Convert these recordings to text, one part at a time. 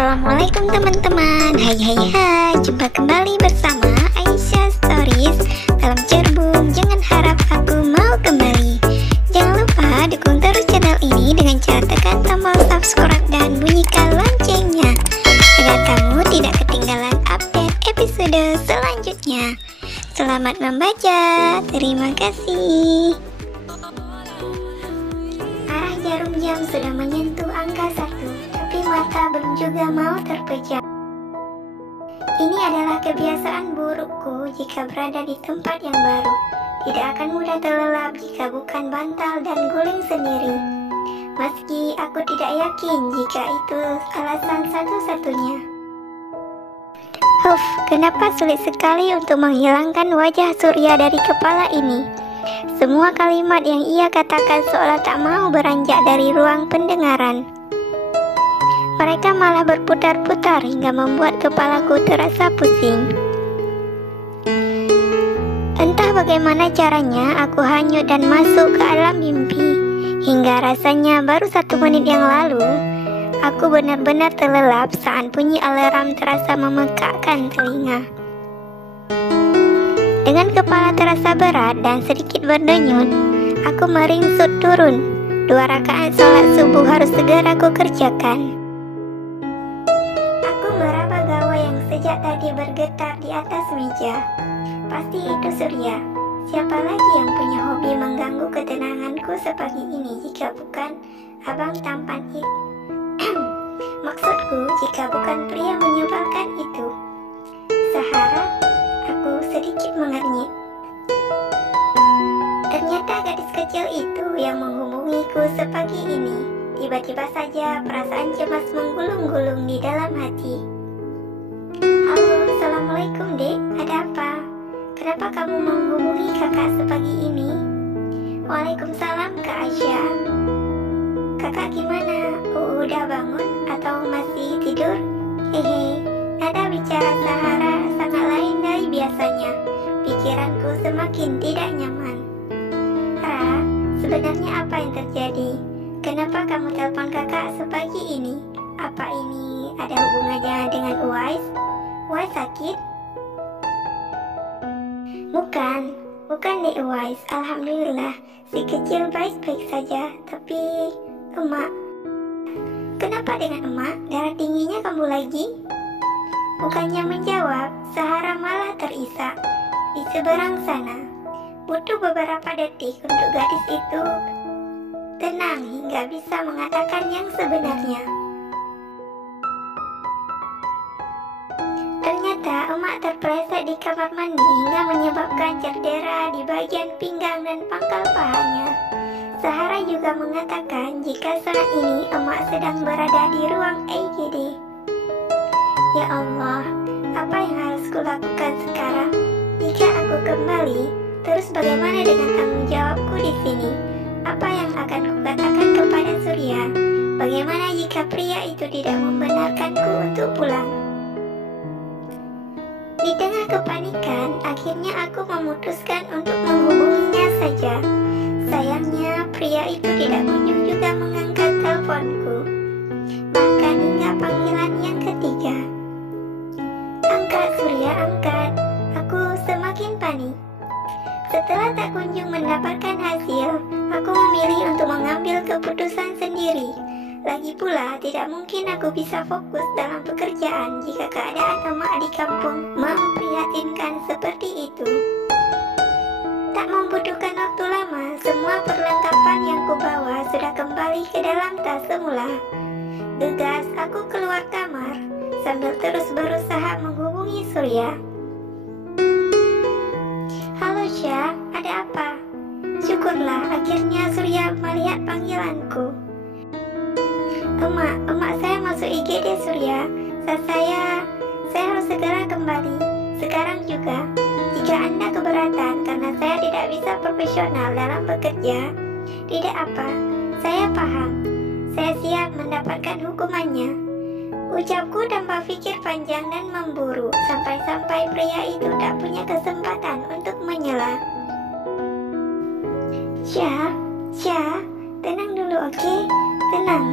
Assalamualaikum teman-teman. Hai, jumpa kembali bersama Aisyah Stories dalam cerbung. Jangan harap aku mau kembali. Jangan lupa dukung terus channel ini dengan cara tekan tombol subscribe dan bunyikan loncengnya agar kamu tidak ketinggalan update episode selanjutnya. Selamat membaca. Terima kasih. Arah jarum jam sudah menyentuh angka 1, tapi mata belum juga mau terpejam. Ini adalah kebiasaan burukku jika berada di tempat yang baru. Tidak akan mudah terlelap jika bukan bantal dan guling sendiri. Meski aku tidak yakin jika itu alasan satu-satunya. Kenapa sulit sekali untuk menghilangkan wajah Surya dari kepala ini? Semua kalimat yang ia katakan seolah tak mau beranjak dari ruang pendengaran. Mereka malah berputar-putar hingga membuat kepalaku terasa pusing. Entah bagaimana caranya aku hanyut dan masuk ke alam mimpi. Hingga rasanya baru 1 menit yang lalu aku benar-benar terlelap saat bunyi alarm terasa memekakkan telinga. Dengan kepala terasa berat dan sedikit berdenyut, aku meringsut turun. 2 rakaat sholat subuh harus segera aku kerjakan. Aku meraba gawai yang sejak tadi bergetar di atas meja. Pasti itu Surya. Siapa lagi yang punya hobi mengganggu ketenanganku sepagi ini jika bukan abang tampan itu? Maksudku, jika bukan pria menyebalkan itu. Sahara, aku sedikit mengernyit. Ternyata gadis kecil itu yang menghubungiku sepagi ini. Tiba-tiba saja perasaan cemas menggulung-gulung di dalam hati. Halo, Assalamualaikum dek, ada apa? Kenapa kamu menghubungi kakak sepagi ini? Waalaikumsalam Kak Aisyah. Kakak gimana? Udah bangun atau masih tidur? Hehe, nada bicara Sahara sangat lain dari biasanya. Pikiranku semakin tidak nyaman. Ra, sebenarnya apa yang terjadi? Kenapa kamu telepon kakak sepagi ini? Apa ini ada hubungannya dengan Uwais? Uwais sakit? Bukan deh Uwais. Alhamdulillah, si kecil baik-baik saja. Tapi emak, kenapa dengan emak? Darah tingginya kambuh lagi? Bukannya menjawab, Sahara malah terisak di seberang sana. Butuh beberapa detik untuk gadis itu tenang hingga bisa mengatakan yang sebenarnya. Ternyata emak terpeleset di kamar mandi hingga menyebabkan cedera di bagian pinggang dan pangkal pahanya. Sahara juga mengatakan jika saat ini emak sedang berada di ruang IGD. Ya Allah, apa yang harus kulakukan sekarang? Jika aku kembali, terus bagaimana dengan tanggung jawabku di sini? Apa yang akan kukatakan kepada Surya? Bagaimana jika pria itu tidak membenarkanku untuk pulang? Di tengah kepanikan, akhirnya aku memutuskan untuk menghubunginya saja. Sayangnya, pria itu tidak kunjung juga mengangkat teleponku. Bahkan hingga panggilan yang ketiga. Angkat Surya, angkat. Aku semakin panik. Setelah tak kunjung mendapatkan hasil, aku memilih untuk mengambil keputusan sendiri. Lagi pula, tidak mungkin aku bisa fokus dalam pekerjaan jika keadaan emak di kampung memprihatinkan seperti itu. Tak membutuhkan waktu lama, semua perlengkapan yang kubawa sudah kembali ke dalam tas semula. Gegas aku keluar kamar, sambil terus berusaha menghubungi Surya. Halo Syah, ada apa? Syukurlah akhirnya Surya melihat panggilanku. Emak saya masuk IGD Surya. Saya harus segera kembali. Sekarang juga. Jika Anda keberatan karena saya tidak bisa profesional dalam bekerja, tidak apa, saya paham. Saya siap mendapatkan hukumannya. Ucapku tanpa pikir panjang dan memburu, sampai-sampai pria itu tak punya kesempatan untuk menyela. Syah, tenang dulu oke? Tenang.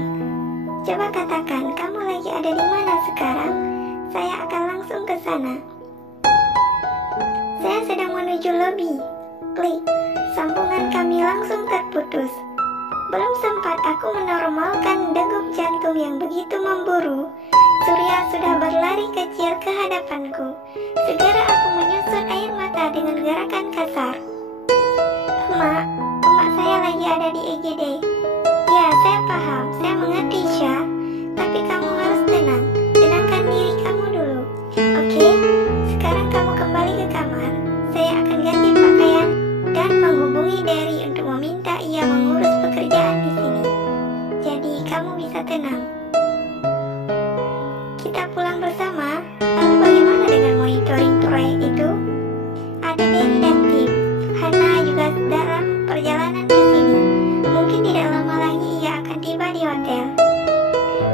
Coba katakan kamu lagi ada di mana sekarang. Saya akan langsung ke sana. Saya sedang menuju lobi. Klik. Sambungan kami langsung terputus. Belum sempat aku menormalkan degup jantung yang begitu memburu, Surya sudah berlari kecil ke hadapanku. Segera aku menyusut air mata dengan gerakan kasar. Emak saya lagi ada di IGD. Ya, saya paham, saya mengerti, Syah. Tapi kamu harus tenang. Tenangkan diri kamu dulu. Oke? Sekarang kamu kembali ke kamar. Saya akan ganti pakaian dan menghubungi Derry untuk meminta ia mengurus pekerjaan di sini. Jadi kamu bisa tenang. Kita pulang bersama. Lalu bagaimana dengan monitoring proyek itu? Ada Derry dan tim. Hana juga dalam perjalanan ke sini. Mungkin tidak lama lagi ia akan tiba di hotel.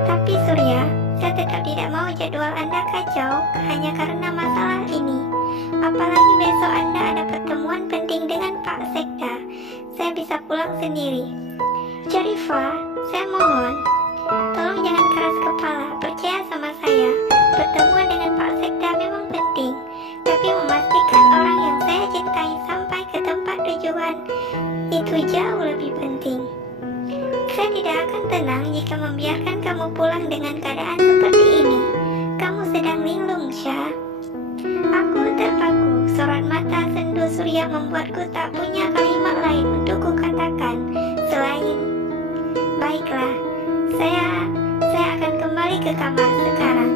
Tapi Surya, saya tetap tidak mau jadwal Anda kacau hanya karena masalah ini. Apalagi besok Anda ada pertemuan penting dengan Pak Sekda. Saya bisa pulang sendiri. Syarifah, saya mohon, tolong jangan keras kepala. Percaya sama saya, pertemuan dengan Pak Sekda memang penting. Tapi memastikan orang yang saya cintai sampai ke tempat tujuan itu jauh lebih penting. Saya tidak akan tenang jika membiarkan kamu pulang dengan keadaan seperti ini. Kamu sedang linglung, Syah. Aku terpaku. Sorot mata sendu Surya membuatku tak punya kalimat lain untuk kukatakan selain baiklah. Saya akan kembali ke kamar sekarang.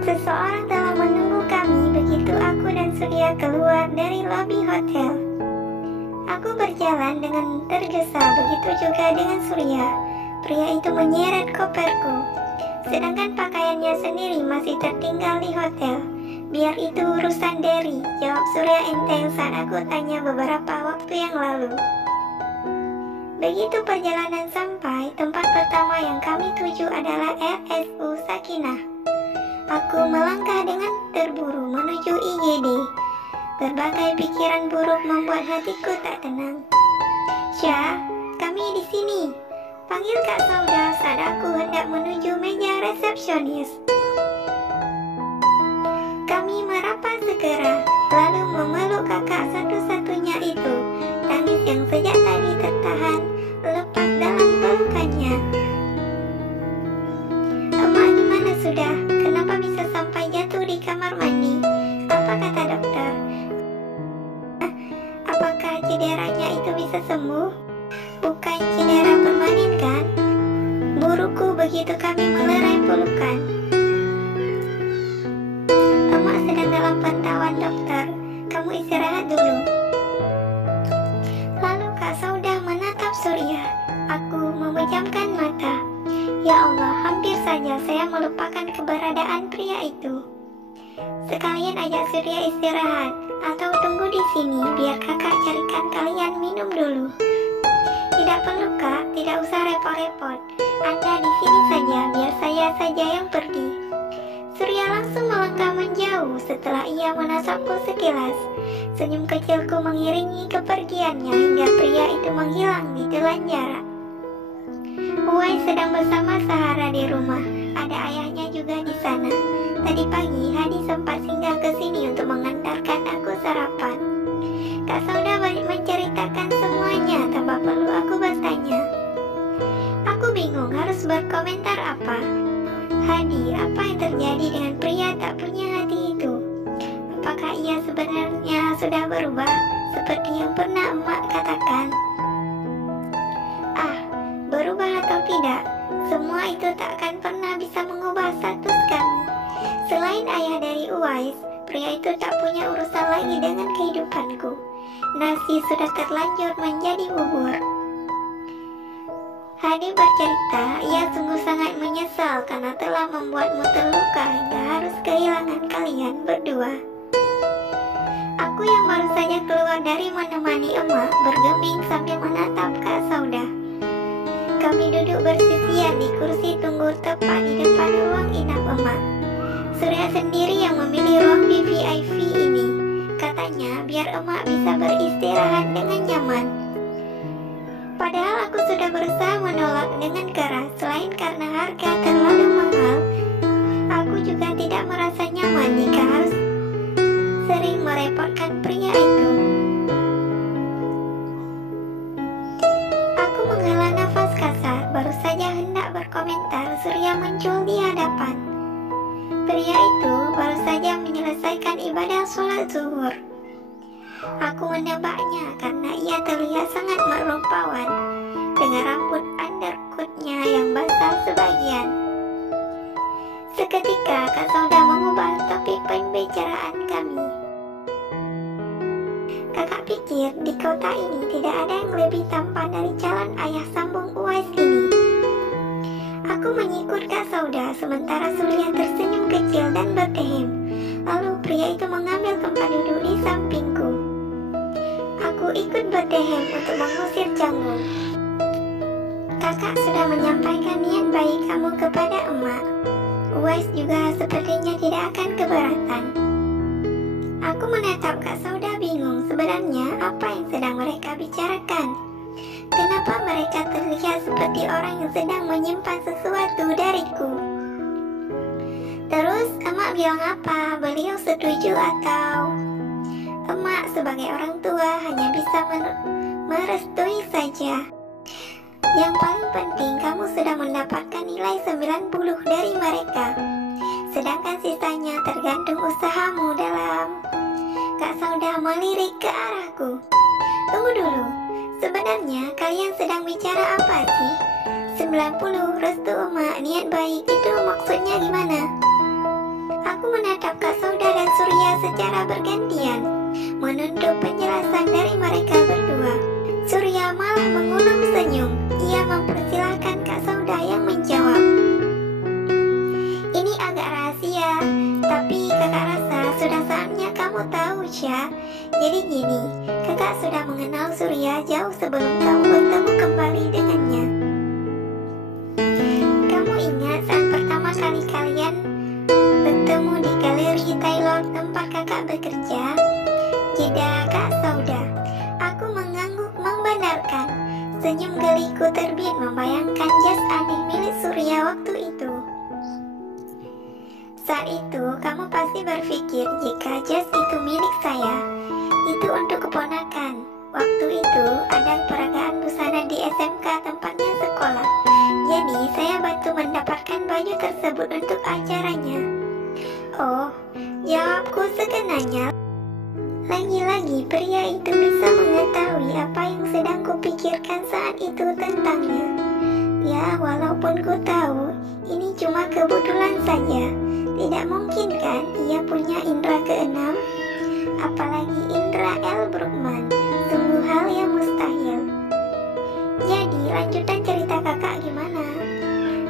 Seseorang telah menunggu kami begitu aku dan Surya keluar dari lobi hotel. Aku berjalan dengan tergesa, begitu juga dengan Surya. Pria itu menyeret koperku, sedangkan pakaiannya sendiri masih tertinggal di hotel. Biar itu urusan Derry, jawab Surya enteng saat aku tanya beberapa waktu yang lalu. Begitu perjalanan sampai, tempat pertama yang kami tuju adalah RSU Sakinah. Aku melangkah dengan terburu menuju IGD. Berbagai pikiran buruk membuat hatiku tak tenang. Syah, kami di sini. Panggil Kak Sauda saat aku hendak menuju meja resepsionis. Kami merapat segera, lalu memeluk kakak satu-satunya itu. Tangis yang sejak tadi tertahan, lepas dalam pelukannya. Emak gimana sudah? Kenapa bisa sampai jatuh di kamar mandi? Apa kata dokter? Apakah cederanya itu bisa sembuh? Bukan cedera permanen kan? Buruku begitu kami melerai pelukan. Emak sedang dalam pantauan dokter. Kamu istirahat dulu. Lalu Kak Sauda menatap Surya. Aku memejamkan mata. Ya Allah, hampir saja saya melupakan keberadaan pria itu. Sekalian ajak Surya istirahat, atau tunggu di sini biar kakak carikan kalian minum dulu. Tidak perlu Kak, tidak usah repot-repot. Anda di sini saja, biar saya saja yang pergi. Surya langsung melangkah menjauh setelah ia menatapku sekilas. Senyum kecilku mengiringi kepergiannya hingga pria itu menghilang di telan jarak. Uwai sedang bersama Sahara di rumah. Ada ayahnya juga di sana. Tadi pagi Hadi sempat singgah ke sini untuk mengantarkan aku sarapan. Kak Sauda balik menceritakan semuanya tanpa perlu aku bertanya. Aku bingung harus berkomentar apa. Hadi, apa yang terjadi dengan pria tak punya hati itu? Apakah ia sebenarnya sudah berubah seperti yang pernah emak katakan? Berubah atau tidak, semua itu tak akan pernah bisa mengubah status kami. Selain ayah dari Uwais, pria itu tak punya urusan lagi dengan kehidupanku. Nasi sudah terlanjur menjadi bubur. Hadi bercerita, ia sungguh sangat menyesal karena telah membuatmu terluka hingga harus kehilangan kalian berdua. Aku yang baru saja keluar dari menemani emak bergeming sambil menatap Kak Sauda. Kami duduk bersisian di kursi tunggu tepat di depan ruang inap emak. Surya sendiri yang memilih ruang VIP ini. Katanya biar emak bisa beristirahat dengan nyaman. Padahal aku sudah berusaha menolak dengan keras. Selain karena harga terlalu mahal, aku juga tidak merasa nyaman jika harus sering merepotkan pria itu. Aku menghela nafas kasar, baru saja hendak berkomentar, Surya muncul di hadapan. Pria itu baru saja menyelesaikan ibadah sholat zuhur. Aku menebaknya karena ia terlihat sangat merupawan dengan rambut undercutnya yang basah sebagian. Seketika Kak Sauda mengubah topik pembicaraan kami. Kakak pikir di kota ini tidak ada yang lebih tampan dari calon ayah sambung Uwais ini. Aku menyikut Kak Sauda sementara Surya tersenyum kecil dan berdehem. Lalu pria itu mengambil tempat duduk di sampingku. Aku ikut berdehem untuk mengusir canggung. Kakak sudah menyampaikan niat baik kamu kepada emak. Uwais juga sepertinya tidak akan keberatan. Aku menatap Kak Sauda bingung sebenarnya apa yang sedang mereka bicarakan. Kenapa mereka terlihat seperti orang yang sedang menyimpan sesuatu dariku? Terus emak bilang apa? Beliau setuju atau... Emak sebagai orang tua hanya bisa merestui saja. Yang paling penting kamu sudah mendapatkan nilai 90 dari mereka. Sedangkan sisanya tergantung usahamu dalam... Kak Sauda melirik ke arahku. Tunggu dulu, sebenarnya kalian sedang bicara apa sih? 90 restu emak niat baik itu maksudnya gimana? Aku menatap Kak Sauda dan Surya secara bergantian, menuntut penjelasan dari mereka berdua. Surya malah mengulum senyum. Ia mempersilahkan Kak Sauda yang menjawab. Ini agak rahasia, tapi kakak rasa sudah saatnya kamu tahu, Syah. Jadi gini, kakak sudah mengenal Surya jauh sebelum kamu bertemu kembali dengannya. Kamu ingat saat pertama kali kalian bertemu di galeri Taylor tempat kakak bekerja? Jeda Kak Sauda. Aku mengangguk membenarkan. Senyum geliku terbit membayangkan jas aneh milik Surya waktu itu. Saat itu kamu pasti berpikir jika jas itu milik saya, itu untuk keponakan. Waktu itu ada peragaan busana di SMK tempatnya sekolah. Jadi saya bantu mendapatkan baju tersebut untuk acaranya. Oh, jawabku sekenanya. Lagi-lagi pria itu bisa mengetahui apa yang sedang kupikirkan saat itu tentangnya. Ya, walaupun ku tahu ini cuma kebetulan saja. Tidak mungkin kan ia punya indera keenam? Apalagi indera L. Brookman. Sungguh hal yang mustahil. Jadi lanjutan cerita kakak gimana?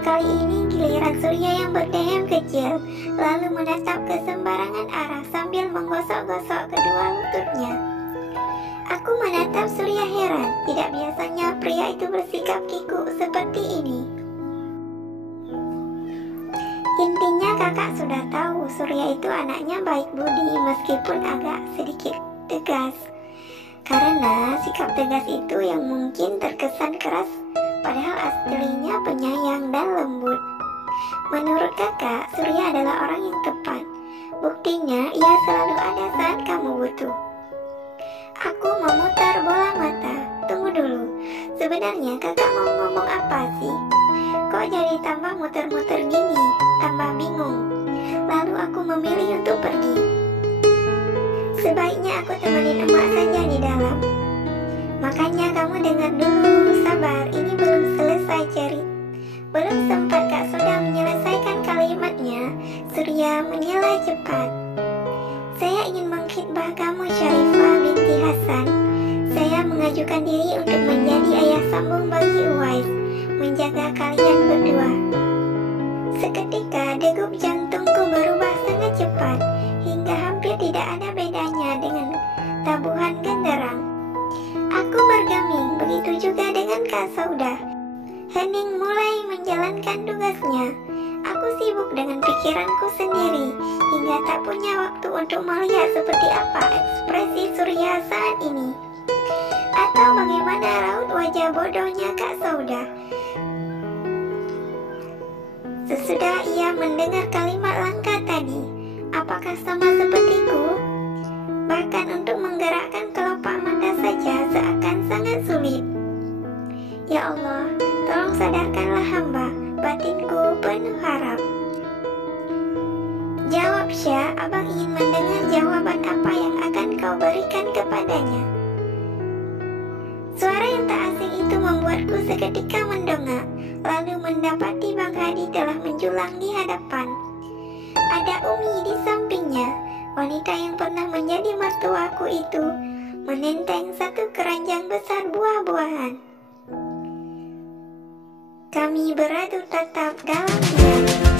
Kali ini giliran Surya yang berdehem kecil, lalu menatap ke sembarangan arah sambil menggosok-gosok kedua lututnya. Aku menatap Surya heran, tidak biasanya pria itu bersikap kikuk seperti ini. Intinya kakak sudah tahu Surya itu anaknya baik budi meskipun agak sedikit tegas. Karena sikap tegas itu yang mungkin terkesan keras, padahal aslinya penyayang dan lembut. Menurut kakak, Surya adalah orang yang tepat. Buktinya ia selalu ada saat kamu butuh. Aku memutar bola mata. Tunggu dulu, sebenarnya kakak mau ngomong apa sih? Kok jadi tambah muter-muter gini? Tambah bingung. Lalu aku memilih untuk pergi. Sebaiknya aku temenin emak saja di dalam. Makanya kamu dengar dulu, sabar, ini belum selesai cerita. Belum sempat Kak Sauda menyelesaikan kalimatnya, Surya menyela cepat. Saya ingin mengkhidbah kamu Syarifah binti Hasan. Saya mengajukan diri untuk menjadi ayah sambung bagi Uwais, menjaga kalian berdua. Seketika degup jantungku berubah sangat cepat, hingga hampir tidak ada bedanya dengan tabuhan genderang. Aku bergeming, begitu juga dengan Kak Sauda. Hening mulai menjalankan tugasnya. Aku sibuk dengan pikiranku sendiri, hingga tak punya waktu untuk melihat seperti apa ekspresi Surya saat ini. Atau bagaimana raut wajah bodohnya Kak Sauda? Sesudah ia mendengar kalimat langka tadi, apakah sama sepertiku? Bahkan untuk menggerakkan kelopak mata saja seakan sangat sulit. Ya Allah, tolong sadarkanlah hamba, batinku penuh harap. Jawab Syah, abang ingin mendengar jawaban apa yang akan kau berikan kepadanya. Suara yang tak asing itu membuatku seketika mendongak, lalu mendapati Bang Hadi telah menjulang di hadapan. Ada Umi di sampingnya, wanita yang pernah menjadi mertuaku itu, menenteng satu keranjang besar buah-buahan. Kami beradu tatap dalam diam.